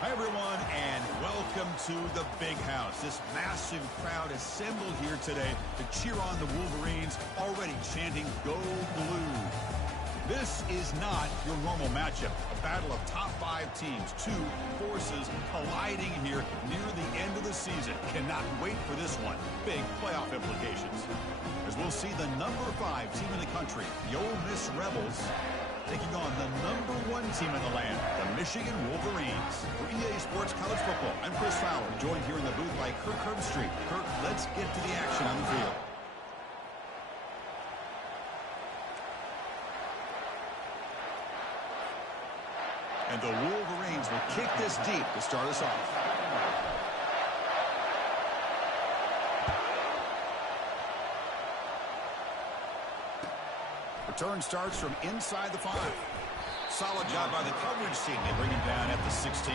Hi, everyone, and welcome to the Big House. This massive crowd assembled here today to cheer on the Wolverines, already chanting, "Go Blue." This is not your normal matchup, a battle of top 5 teams, 2 forces colliding here near the end of the season. Cannot wait for this one. Big playoff implications. As we'll see the number 5 team in the country, the Ole Miss Rebels, taking on the number 1 team in the land, the Michigan Wolverines. For EA Sports College Football, I'm Chris Fowler, joined here in the booth by Kirk Herbstreit. Kirk, let's get to the action on the field. And the Wolverines will kick this deep to start us off. Return starts from inside the 5. Solid job by the coverage team. They bring him down at the 16.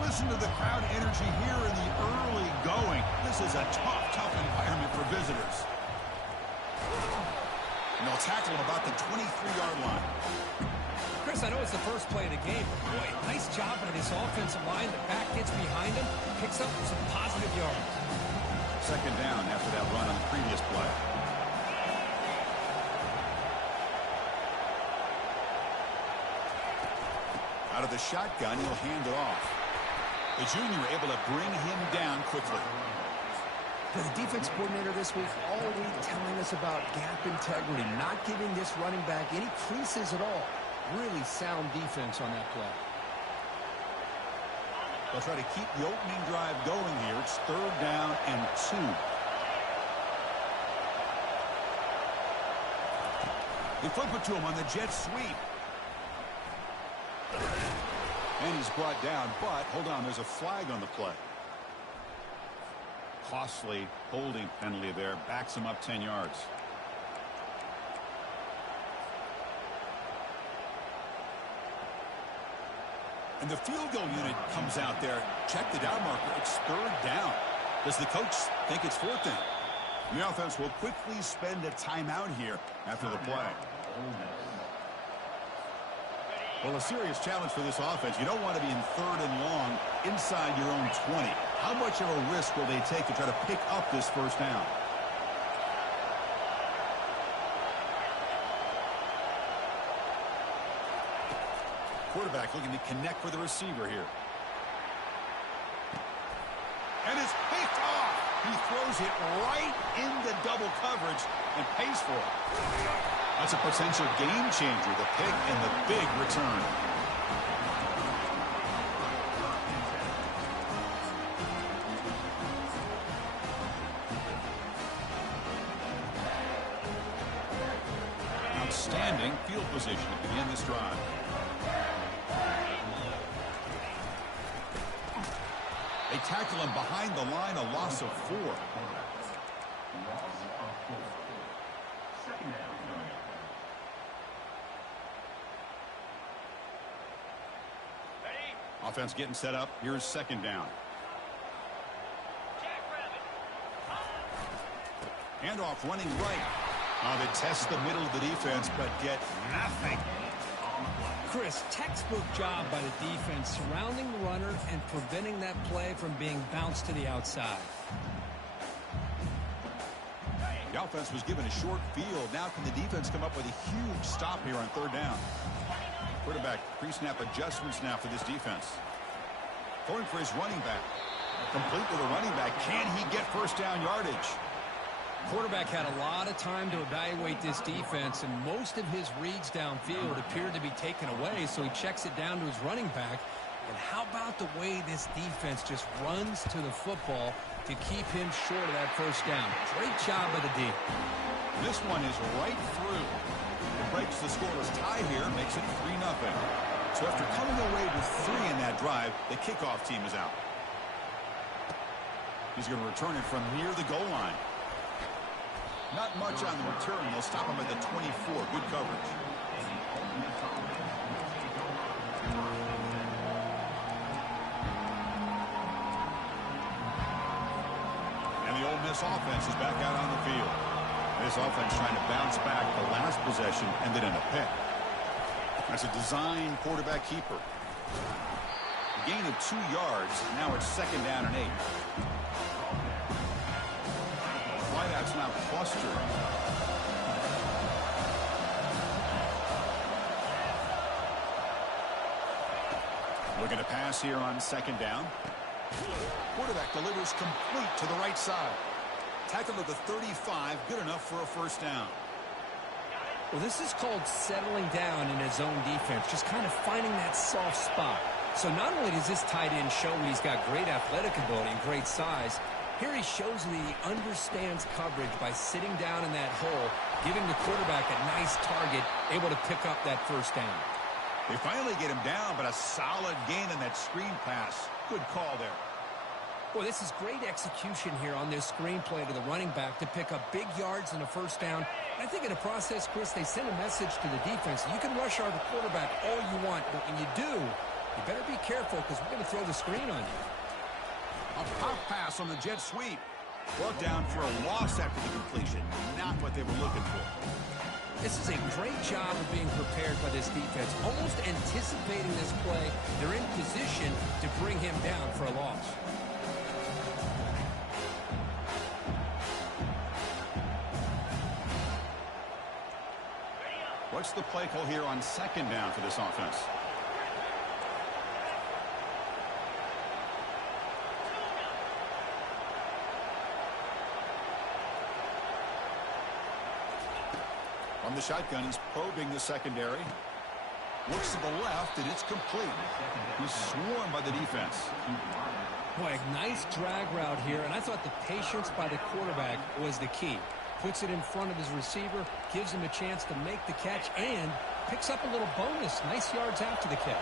Listen to the crowd energy here in the early going. This is a tough environment for visitors. And they'll tackle him about the 23-yard line. Chris, I know it's the first play of the game, but boy, nice job by this offensive line. The back gets behind him, picks up some positive yards. Second down after that run on the previous play. Out of the shotgun, he'll hand it off. The junior able to bring him down quickly. The defense coordinator this week all week telling us about gap integrity, not giving this running back any creases at all. Really sound defense on that play. They'll try to keep the opening drive going here. It's 3rd down and 2. They flip it to him on the jet sweep. And he's brought down, but hold on, there's a flag on the play. Costly holding penalty there, backs him up 10 yards. And the field goal unit comes out there. Check the down marker. It's 3rd down. Does the coach think it's 4th down? The offense will quickly spend a timeout here after the play. Well, a serious challenge for this offense. You don't want to be in 3rd and long inside your own 20. How much of a risk will they take to try to pick up this 1st down? Quarterback looking to connect with the receiver here. And it's picked off. He throws it right into double coverage and pays for it. That's a potential game changer, the pick and the big return. position to begin this drive. They tackle him behind the line, a loss of 4. Offense getting set up. Here's second down. Handoff running right. They test the middle of the defense, but get nothing. Chris, textbook job by the defense surrounding the runner and preventing that play from being bounced to the outside. The offense was given a short field. Now can the defense come up with a huge stop here on third down? Quarterback pre-snap adjustments now for this defense. Going for his running back. Complete with a running back. Can he get first down yardage? Quarterback had a lot of time to evaluate this defense, and most of his reads downfield appeared to be taken away, so he checks it down to his running back. And how about the way this defense just runs to the football to keep him short of that first down? Great job by the D. This one is right through. It breaks the scoreless tie here, makes it 3-0. So after coming away with 3 in that drive, the kickoff team is out. He's going to return it from near the goal line. Not much on the return. They'll stop him at the 24. Good coverage. And the Ole Miss offense is back out on the field. This offense trying to bounce back the last possession and then in a pick. That's a design quarterback keeper. A gain of 2 yards. Now it's second down and 8. Wideout's now clustered. Looking to pass here on second down. Quarterback delivers complete to the right side. Tackled at the 35, good enough for a first down. Well, this is called settling down in his own defense, just kind of finding that soft spot. So not only does this tight end show that he's got great athletic ability and great size, here he shows that he understands coverage by sitting down in that hole, giving the quarterback a nice target, able to pick up that first down. They finally get him down, but a solid gain in that screen pass. Good call there. Boy, this is great execution here on this screen play to the running back to pick up big yards and a first down. And I think in the process, Chris, they send a message to the defense. You can rush our quarterback all you want, but when you do, you better be careful because we're going to throw the screen on you. A pop pass on the jet sweep. Brought down for a loss after the completion. Not what they were looking for. This is a great job of being prepared by this defense. Almost anticipating this play. They're in position to bring him down for a loss. What's the play call here on second down for this offense? From the shotgun, he's probing the secondary. Looks to the left, and it's complete. He's swarmed by the defense. Boy, a nice drag route here, and I thought the patience by the quarterback was the key. Puts it in front of his receiver, gives him a chance to make the catch, and picks up a little bonus. Nice yards after the catch.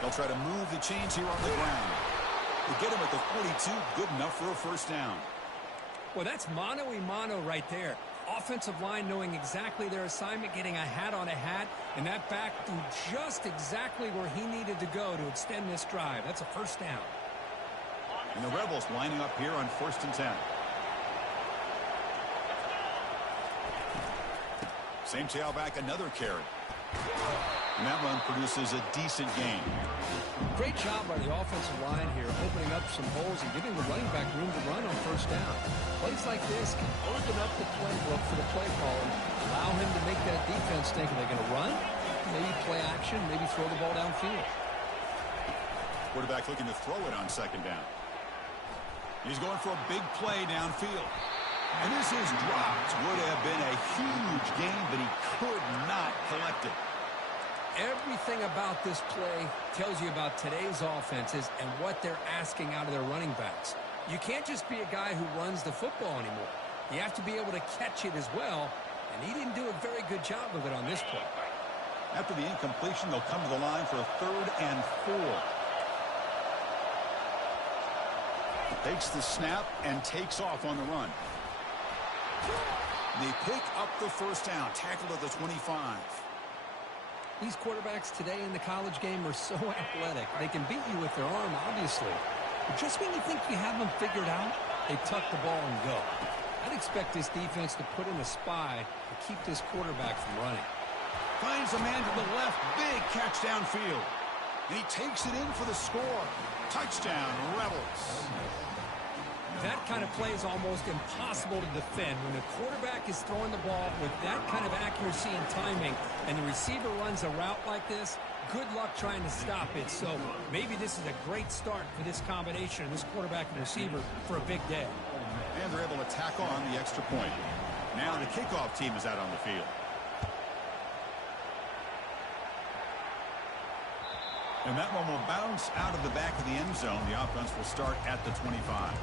They'll try to move the chains here on the ground. They get him at the 42, good enough for a first down. Well, that's mano-a-mano right there. Offensive line knowing exactly their assignment, getting a hat on a hat, and that back threw just exactly where he needed to go to extend this drive. That's a first down. And the Rebels lining up here on 1st and 10. Same tailback, another carry. And that run produces a decent gain. Great job by the offensive line here, opening up some holes and giving the running back room to run on first down. Plays like this can open up the playbook for the play caller, allow him to make that defense think, are they going to run? Maybe play action, maybe throw the ball downfield. Quarterback looking to throw it on second down. He's going for a big play downfield. And this is dropped. Would have been a huge gain, but he could not collect it. Everything about this play tells you about today's offenses and what they're asking out of their running backs. You can't just be a guy who runs the football anymore. You have to be able to catch it as well, and he didn't do a very good job of it on this play. After the incompletion, they'll come to the line for a 3rd and 4. Takes the snap and takes off on the run. They pick up the first down, tackled at the 25. These quarterbacks today in the college game are so athletic. They can beat you with their arm, obviously. But just when you think you have them figured out, they tuck the ball and go. I'd expect this defense to put in a spy to keep this quarterback from running. Finds a man to the left. Big catch downfield. And he takes it in for the score. Touchdown, Rebels. That kind of play is almost impossible to defend. When the quarterback is throwing the ball with that kind of accuracy and timing, and the receiver runs a route like this, good luck trying to stop it. So maybe this is a great start for this combination, this quarterback and receiver, for a big day. And they're able to tack on the extra point. Now the kickoff team is out on the field. And that one will bounce out of the back of the end zone. The offense will start at the 25.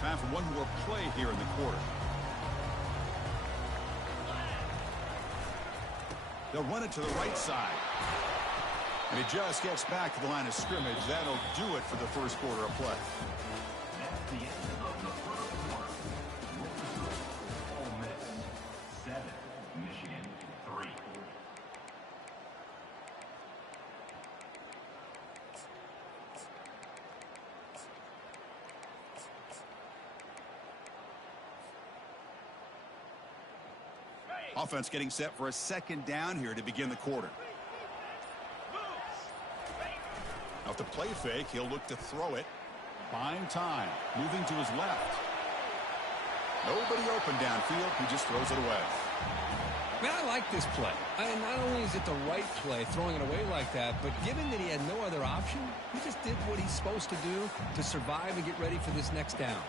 Time for one more play here in the quarter. They'll run it to the right side. And he just gets back to the line of scrimmage. That'll do it for the first quarter of play. That's the end of the first quarter. Ole Miss 7, Michigan 3. Offense getting set for a 2nd down here to begin the quarter. Now to play fake, he'll look to throw it. Buying time, moving to his left. Nobody open downfield, he just throws it away. Man, I like this play. Not only is it the right play, throwing it away like that, but given that he had no other option, he just did what he's supposed to do to survive and get ready for this next down.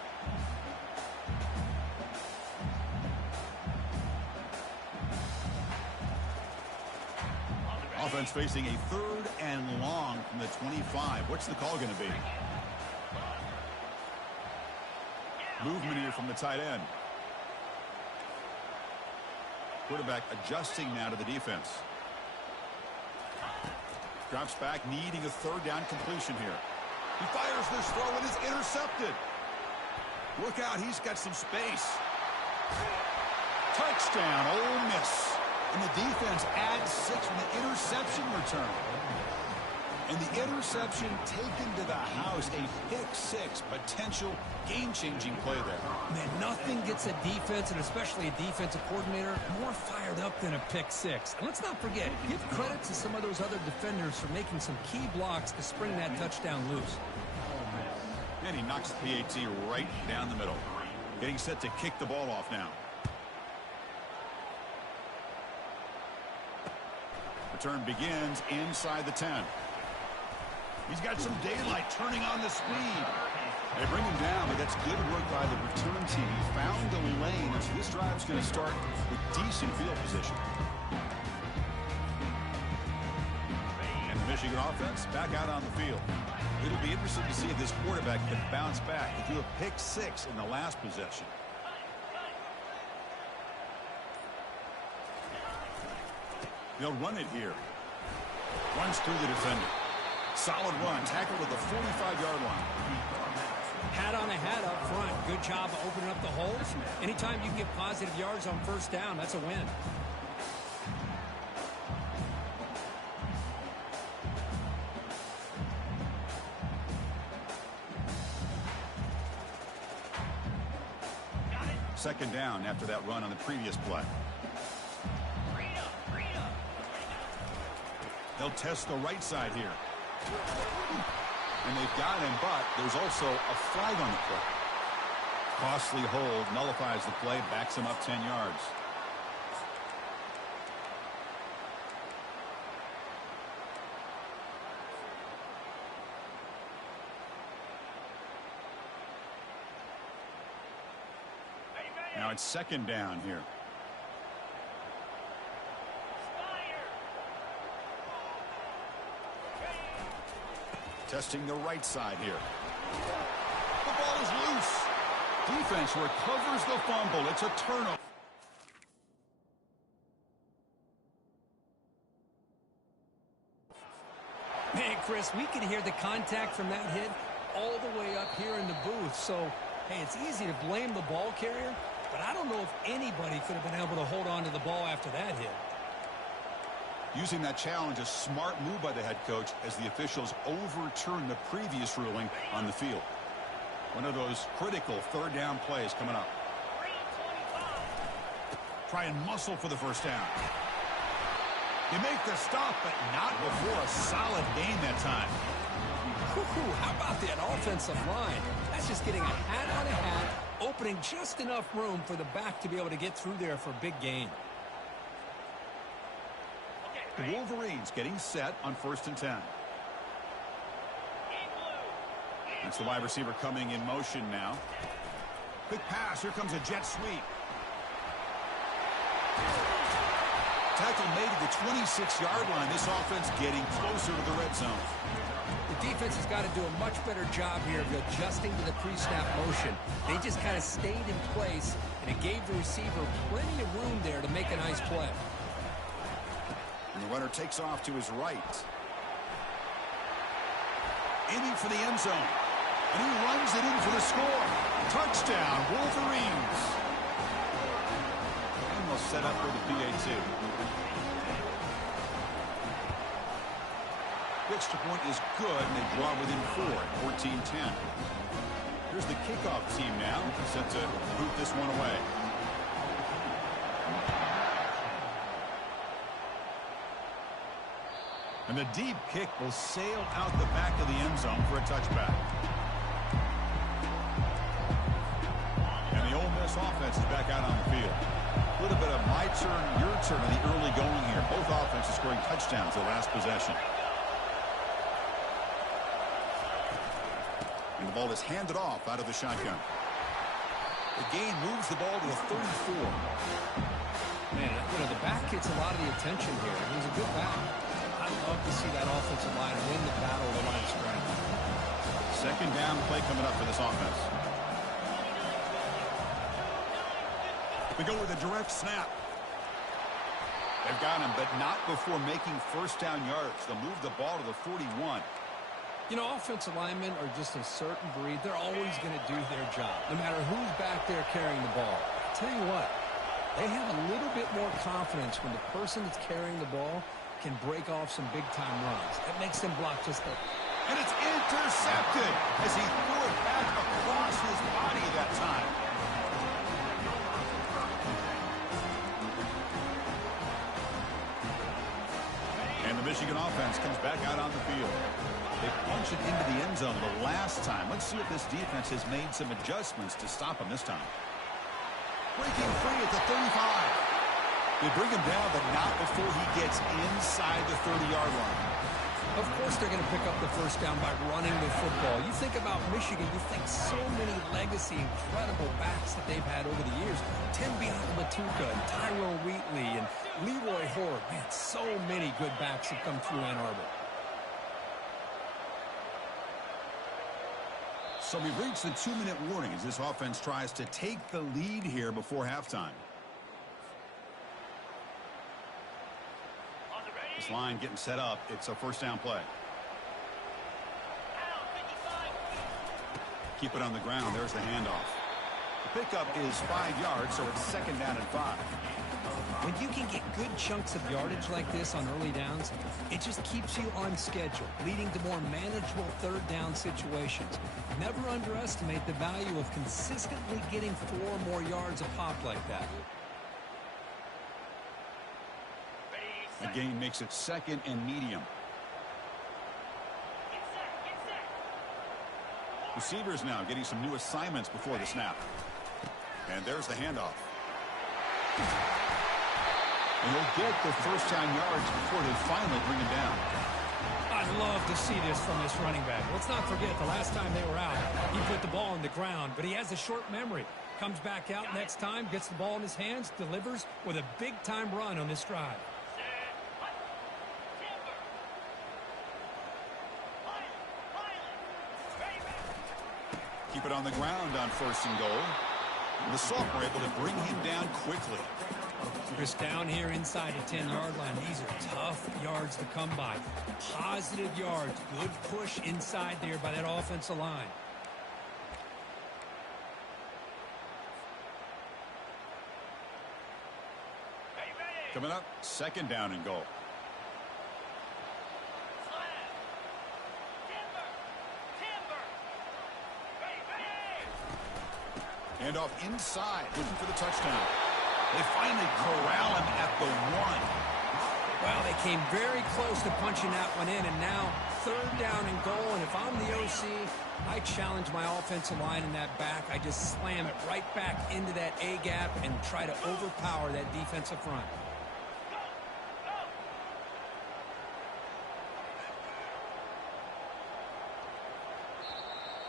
Offense facing a 3rd and long from the 25. What's the call going to be? Movement here from the tight end. Quarterback adjusting now to the defense. Drops back, needing a 3rd down completion here. He fires this throw and is intercepted. Look out, he's got some space. Touchdown, Ole Miss. And the defense adds 6 from the interception return. And the interception taken to the house. A pick 6, potential game-changing play there. Man, nothing gets a defense, and especially a defensive coordinator, more fired up than a pick 6. And let's not forget, give credit to some of those other defenders for making some key blocks to spring that touchdown loose. And he knocks the PAT right down the middle. Getting set to kick the ball off now. Return begins inside the 10. He's got some daylight, turning on the speed. They bring him down, but that's good work by the return team. He found the lane, and so this drive's going to start with decent field position. And the Michigan offense back out on the field. It'll be interesting to see if this quarterback can bounce back. They do a pick 6 in the last possession. They'll run it here. Runs through the defender. Solid run. Tackled at the 45-yard line. Hat on a hat up front. Good job of opening up the holes. Anytime you can get positive yards on first down, that's a win. Second down after that run on the previous play. They'll test the right side here. And they've got him, but there's also a flag on the play. Costly hold, nullifies the play, backs him up 10 yards. Now it's second down here. Testing the right side here. The ball is loose. Defense recovers the fumble. It's a turnover. Man, Chris, we could hear the contact from that hit all the way up here in the booth. So, hey, it's easy to blame the ball carrier, but I don't know if anybody could have been able to hold on to the ball after that hit. Using that challenge, a smart move by the head coach as the officials overturn the previous ruling on the field. One of those critical third down plays coming up. Try and muscle for the first down. You make the stop, but not before a solid gain that time. How about that offensive line? That's just getting a hat on a hat, opening just enough room for the back to be able to get through there for a big gain. The Wolverines getting set on 1st and 10. That's the wide receiver coming in motion now. Quick pass. Here comes a jet sweep. Tackle made at the 26-yard line. This offense getting closer to the red zone. The defense has got to do a much better job here of adjusting to the pre-snap motion. They just kind of stayed in place, and it gave the receiver plenty of room there to make a nice play. And the runner takes off to his right. Aiming for the end zone. And he runs it in for the score. Touchdown, Wolverines. And they'll set up for the PAT. The extra point is good, and they draw within 4 at 14-10. Here's the kickoff team now, set to boot this one away. And the deep kick will sail out the back of the end zone for a touchback. And the Ole Miss offense is back out on the field. A little bit of my turn, your turn in the early going here. Both offenses scoring touchdowns the last possession. And the ball is handed off out of the shotgun. The gain moves the ball to the 34. Man, the back gets a lot of the attention here. He's a good back. I'd love to see that offensive line win the battle of the line of strength. Second down play coming up for this offense. We go with a direct snap. They've got him, but not before making first down yards. They'll move the ball to the 41. You know, offensive linemen are just a certain breed. They're always going to do their job, no matter who's back there carrying the ball. I'll tell you what, they have a little bit more confidence when the person that's carrying the ball can break off some big-time runs. That makes them block just a... And it's intercepted as he threw it back across his body that time. And the Michigan offense comes back out on the field. They punch it into the end zone the last time. Let's see if this defense has made some adjustments to stop him this time. Breaking free at the 35. They bring him down, but not before he gets inside the 30-yard line. Of course they're going to pick up the first down by running the football. You think about Michigan, you think so many legacy, incredible backs that they've had over the years. Tim Biakabatuka and Tyrone Wheatley and Leroy Horde. Man, so many good backs have come through Ann Arbor. So we've reached the 2-minute warning as this offense tries to take the lead here before halftime. This line getting set up. It's a first down play. Keep it on the ground. There's the handoff. The pickup is 5 yards, so it's second down and 5. When you can get good chunks of yardage like this on early downs, it just keeps you on schedule, leading to more manageable third down situations. Never underestimate the value of consistently getting 4 more yards a pop like that. The gain makes it second and medium. Receivers now getting some new assignments before the snap. And there's the handoff. And he'll get the first down yards before they finally bring him down. I'd love to see this from this running back. Let's not forget the last time they were out, he put the ball on the ground, but he has a short memory. Comes back out next time, gets the ball in his hands, delivers with a big-time run on this drive. keep it on the ground on 1st and goal. And the sophomore able to bring him down quickly. Just down here inside the 10-yard line. These are tough yards to come by. Positive yards. Good push inside there by that offensive line. Coming up, 2nd down and goal. Hand off inside, looking for the touchdown. They finally corral him at the 1. Well, they came very close to punching that one in, and now 3rd down and goal. And if I'm the OC, I challenge my offensive line in that back. I just slam it right back into that A gap and try to overpower that defensive front.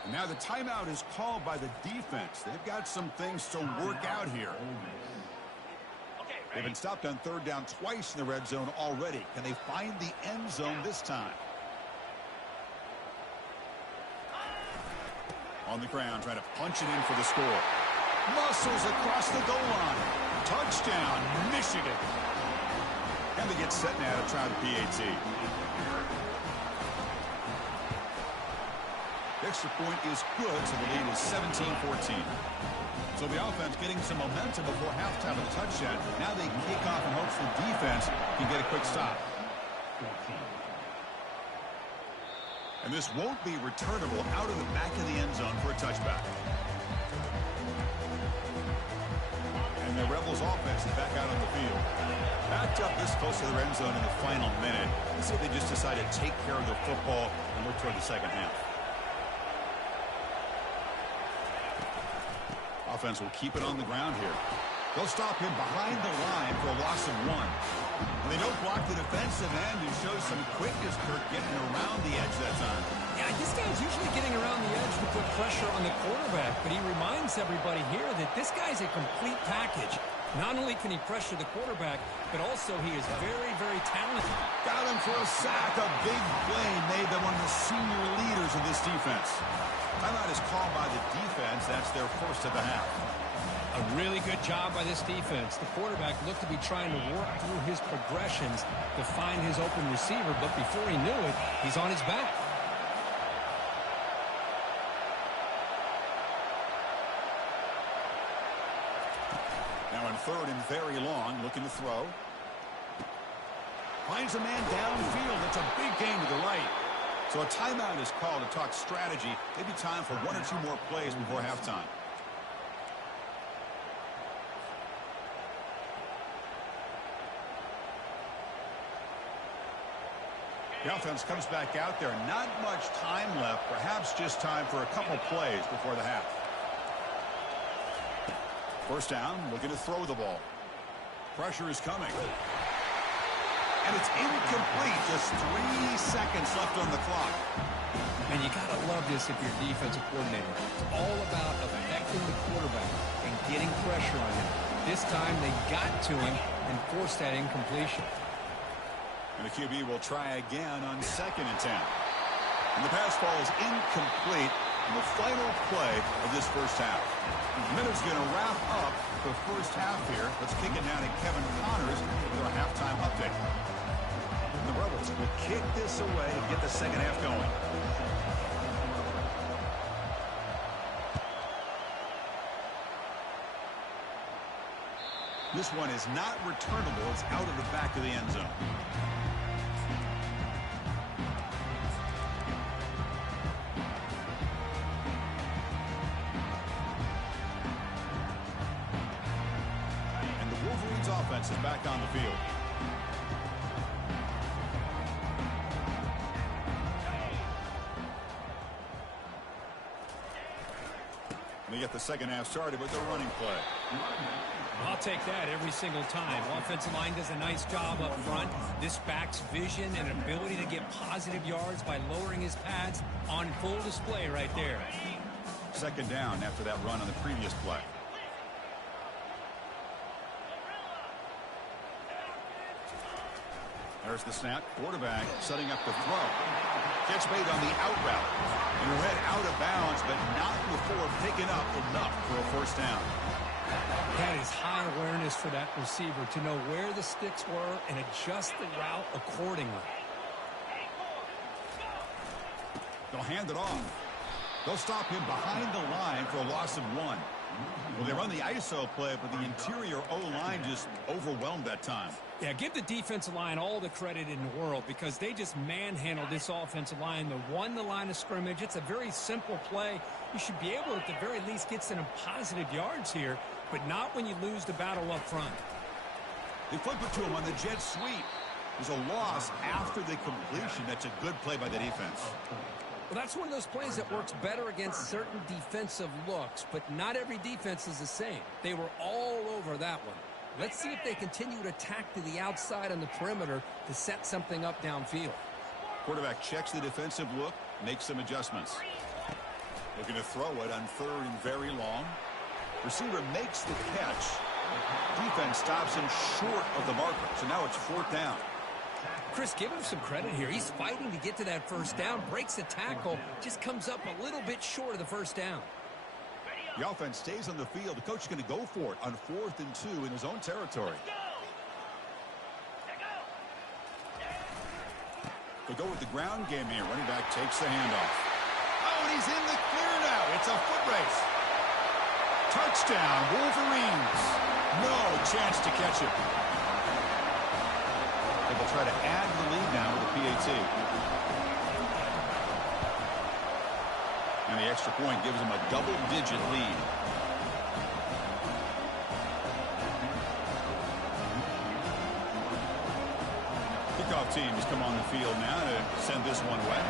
Now the timeout is called by the defense. They've got some things to work out here. They've been stopped on 3rd down twice in the red zone already. Can they find the end zone this time? On the ground, trying to punch it in for the score. Muscles across the goal line. Touchdown, Michigan. And they get set now to try the PAT. The extra point is good, so the lead is 17-14. So the offense getting some momentum before halftime with a touchdown. Now they kick off in hopes the defense can get a quick stop. And this won't be returnable out of the back of the end zone for a touchback. And the Rebels offense is back out on the field. Backed up this close to the end zone in the final minute. Let's see if they just decide to take care of the football and look toward the second half. Offense will keep it on the ground here. They'll stop him behind the line for a loss of 1. And they don't block the defensive end, who shows some quickness, Kirk, getting around the edge that time. Yeah, this guy's usually getting around the edge to put pressure on the quarterback, but he reminds everybody here that this guy's a complete package. Not only can he pressure the quarterback, but also he is very, very talented. Got him for a sack. A big play made by one of the senior leaders of this defense. Timeout is called by the defense. That's their first of the half. A really good job by this defense. The quarterback looked to be trying to work through his progressions to find his open receiver, but before he knew it, he's on his back. Now in 3rd and very long, looking to throw. Finds a man downfield. It's a big gain to the right. So a timeout is called to talk strategy. Maybe time for 1 or 2 more plays before halftime. The offense comes back out there. Not much time left. Perhaps just time for a couple plays before the half. 1st down, looking to throw the ball. Pressure is coming. And it's incomplete. Just 3 seconds left on the clock. And you got to love this if you're a defensive coordinator. It's all about affecting the quarterback and getting pressure on him. This time they got to him and forced that incompletion. And the QB will try again on 2nd and 10. And the pass ball is incomplete in the final play of this first half. Minute's going to wrap up the first half here. Let's kick it down to Kevin Connors with our halftime update. And the Rebels will kick this away and get the second half going. This one is not returnable. It's out of the back of the end zone. And the Wolverines offense is back on the field. And they get the second half started with the running play. I'll take that every single time. Offensive line does a nice job up front. This back's vision and ability to get positive yards by lowering his pads on full display right there. Second down after that run on the previous play. There's the snap. Quarterback setting up the throw. Gets made on the out route. And read out of bounds, but not before picking up enough for a first down. That is high awareness for that receiver to know where the sticks were and adjust the route accordingly. They'll hand it off. They'll stop him behind the line for a loss of 1. Well, they run the ISO play, but the interior O-line just overwhelmed that time. Yeah, give the defensive line all the credit in the world because they just manhandled this offensive line. They won the line of scrimmage. It's a very simple play. You should be able to, at the very least, get some positive yards here, but not when you lose the battle up front. They flip it to him on the jet sweep. There's a loss after the completion. That's a good play by the defense. Well, that's one of those plays that works better against certain defensive looks, but not every defense is the same. They were all over that one. Let's see if they continue to attack to the outside on the perimeter to set something up downfield. Quarterback checks the defensive look, makes some adjustments. Looking to throw it on 3rd and very long. Receiver makes the catch. Defense stops him short of the marker, so now it's 4th down. Chris, give him some credit here. He's fighting to get to that first down, breaks the tackle, just comes up a little bit short of the first down. The offense stays on the field. The coach is going to go for it on 4th and 2 in his own territory. They go with the ground game here. Running back takes the handoff. Oh, and he's in the clear now. It's a foot race. Touchdown, Wolverines. No chance to catch him. They will try to add the lead now with a PAT. And the extra point gives them a double-digit lead. Kickoff team has come on the field now to send this one away.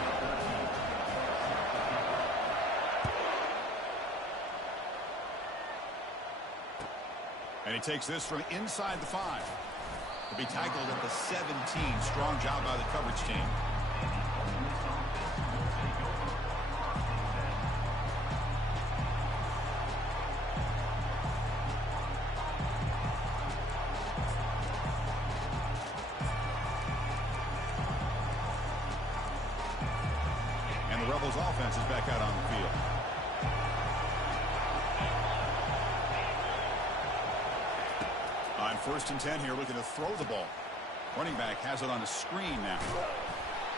And he takes this from inside the 5. He'll be tackled at the 17. Strong job by the coverage team. And the Rebels offense is back out on the field. On 1st and 10 here, looking to throw the ball. Running back has it on a screen now.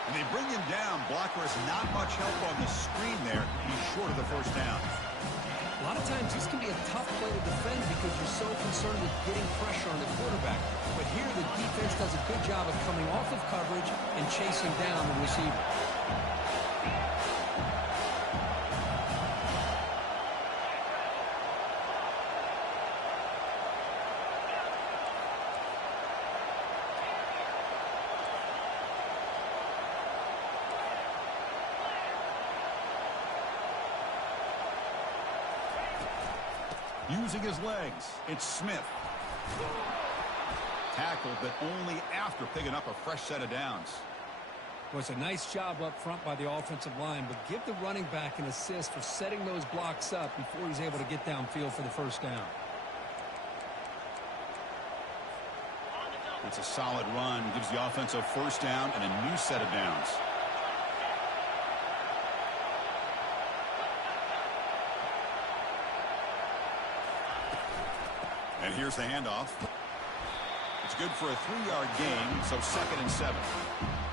And they bring him down. Blocker has not much help on the screen there. He's short of the first down. A lot of times this can be a tough play to defend because you're so concerned with getting pressure on the quarterback. But here the defense does a good job of coming off of coverage and chasing down the receiver. Using his legs, it's Smith. Tackled, but only after picking up a fresh set of downs. Well, it's a nice job up front by the offensive line, but give the running back an assist for setting those blocks up before he's able to get downfield for the first down. It's a solid run, gives the offense a first down and a new set of downs. And here's the handoff. It's good for a 3-yard gain, so 2nd and 7.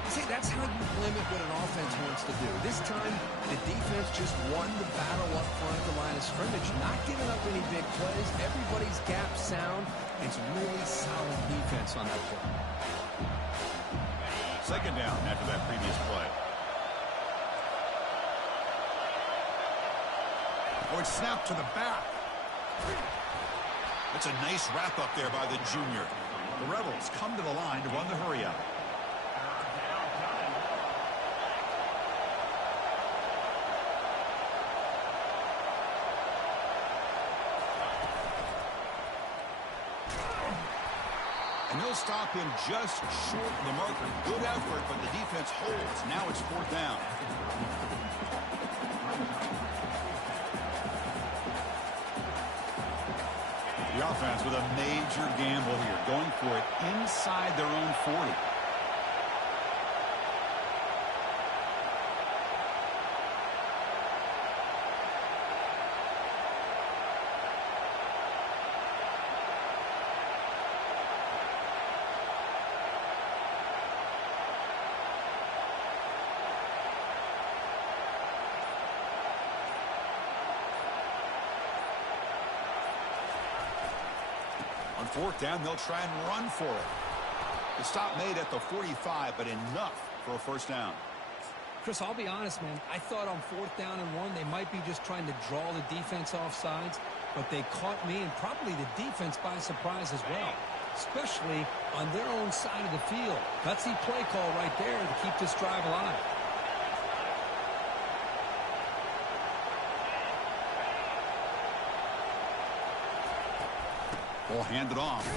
See, that's how you limit what an offense wants to do. This time, the defense just won the battle up front at the line of scrimmage, not giving up any big plays. Everybody's gap sound. It's really solid defense on that play. 2nd down after that previous play. Oh, it's snapped to the back. It's a nice wrap up there by the junior. The Rebels come to the line to run the hurry up. And they'll stop him just short of the marker. Good effort, but the defense holds. Now it's 4th down. The offense with a major gamble here, going for it inside their own 40. On fourth down, they'll try and run for it. The stop made at the 45, but enough for a first down. Chris, I'll be honest, man. I thought on fourth down and 1, they might be just trying to draw the defense off sides, but they caught me and probably the defense by surprise as well, especially on their own side of the field. Gutsy play call right there to keep this drive alive. Ball handed off.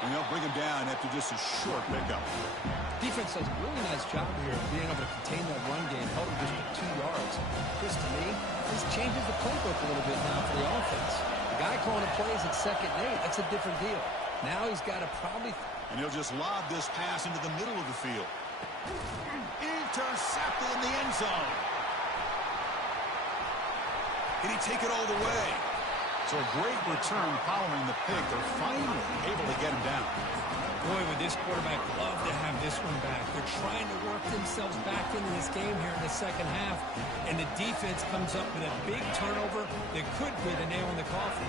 And they'll bring him down after just a short pickup. Defense does a really nice job here of being able to contain that run game, held him just to 2 yards. Chris, to me, this changes the playbook a little bit now for the offense. The guy calling the plays at 2nd and 8, that's a different deal. Now he's got to probably... And he'll just lob this pass into the middle of the field. Intercepted in the end zone. Did he take it all the way? So a great return following the pick. They're finally able to get him down. Boy, would this quarterback love to have this one back. They're trying to work themselves back into this game here in the second half, and the defense comes up with a big turnover that could be the nail in the coffin.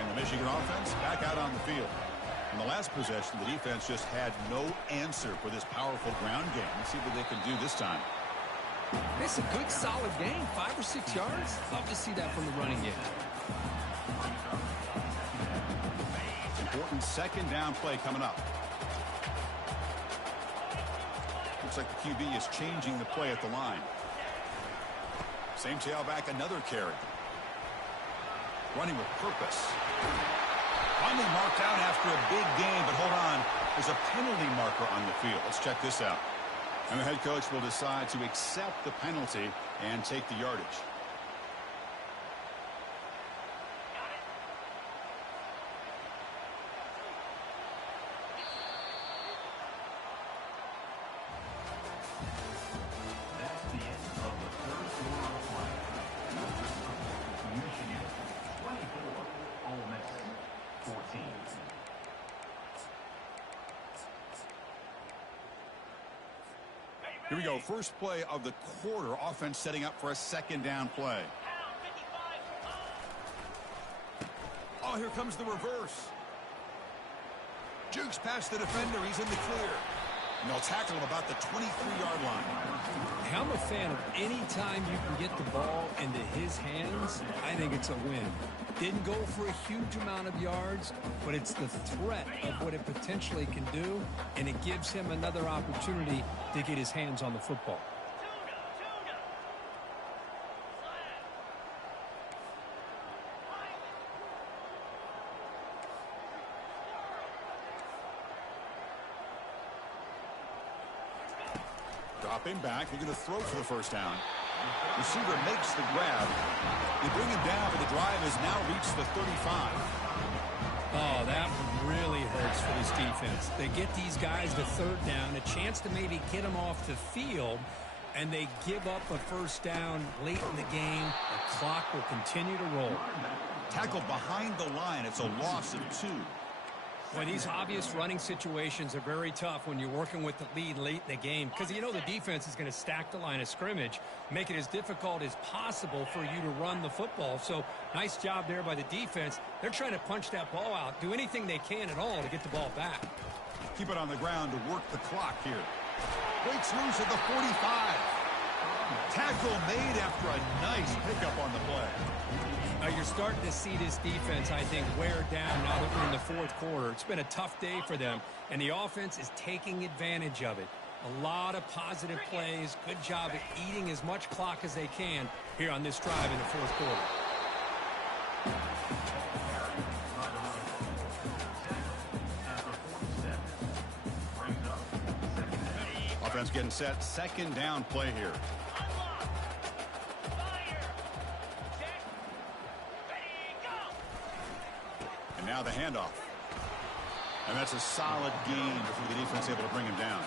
And the Michigan offense back out on the field. In the last possession, the defense just had no answer for this powerful ground game. Let's see what they can do this time. It's a good, solid game. 5 or 6 yards. Love to see that from the running game. Important second down play coming up. Looks like the QB is changing the play at the line. Same tailback, another carry. Running with purpose. Finally marked out after a big game, but hold on. There's a penalty marker on the field. Let's check this out. And the head coach will decide to accept the penalty and take the yardage. That's the end of the third quarter of play. Michigan 24, Ole Miss 14. Here we go. First play of the quarter. Offense setting up for a second down play. Oh, here comes the reverse. Jukes past the defender. He's in the clear. And they'll tackle him about the 23-yard line. I'm a fan of any time you can get the ball into his hands. I think it's a win. Didn't go for a huge amount of yards, but it's the threat of what it potentially can do, and it gives him another opportunity to get his hands on the football. Dropping back. They're going to throw for the first down. Receiver makes the grab. They bring him down, but the drive has now reached the 35. Oh, that really hurts for this defense. They get these guys to third down, a chance to maybe get them off the field, and they give up a first down late in the game. The clock will continue to roll. Tackled behind the line. It's a loss of 2. Well, these obvious running situations are very tough when you're working with the lead late in the game because you know the defense is going to stack the line of scrimmage, make it as difficult as possible for you to run the football. So nice job there by the defense. They're trying to punch that ball out, do anything they can at all to get the ball back. Keep it on the ground to work the clock here. Breaks loose at the 45. Tackle made after a nice pickup on the play. Now you're starting to see this defense, I think, wear down now that we're in the fourth quarter. It's been a tough day for them, and the offense is taking advantage of it. A lot of positive plays. Good job at eating as much clock as they can here on this drive in the fourth quarter. Offense getting set. Second down play here. And now the handoff. And that's a solid gain before the defense able to bring him down.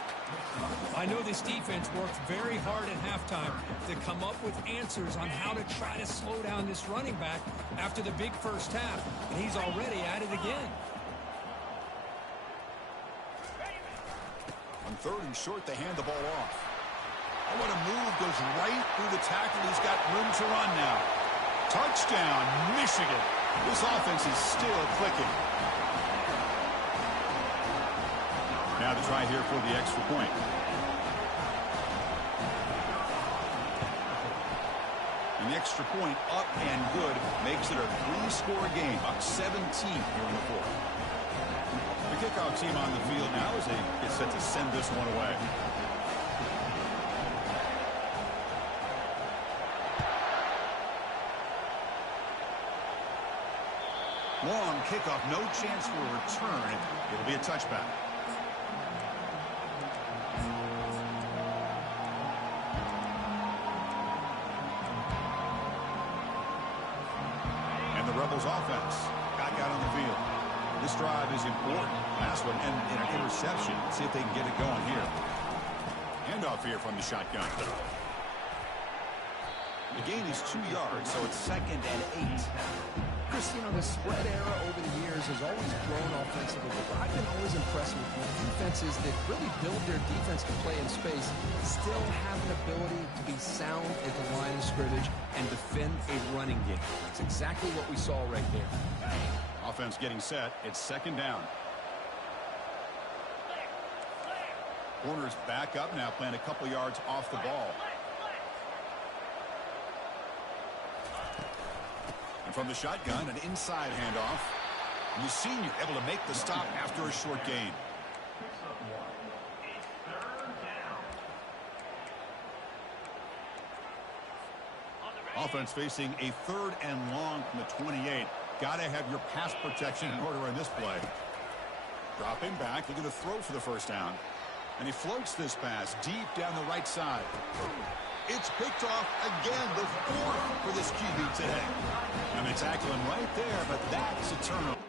I know this defense worked very hard at halftime to come up with answers on how to try to slow down this running back after the big first half, and he's already at it again. On third and short, they hand the ball off. Oh, what a move. Goes right through the tackle. He's got room to run now. Touchdown, Michigan. This offense is still clicking. Now to try here for the extra point. An extra point up and good makes it a 3-score game, up 17 here in the fourth. The kickoff team on the field now as they get set to send this one away. Long kickoff, no chance for a return. It'll be a touchback. And the Rebels offense back out on the field. This drive is important. Last one and an interception. Let's see if they can get it going here. Handoff here from the shotgun. The gain is 2 yards, so it's 2nd and 8. Chris, you know, the spread era over the years has always grown offensively, but I've been always impressed with defenses that really build their defense to play in space, still have an ability to be sound at the line of scrimmage and defend a running game. It's exactly what we saw right there. Offense getting set. It's 2nd down. Corners back up now, playing a couple yards off the ball. And from the shotgun, an inside handoff. And you've seen you're able to make the stop after a short gain. Offense facing a 3rd and long from the 28. Got to have your pass protection in order in this play. Dropping back, looking to throw for the first down. And he floats this pass deep down the right side. It's picked off again, the 4th for this QB today. And they tackle him right there, but that's a turnover.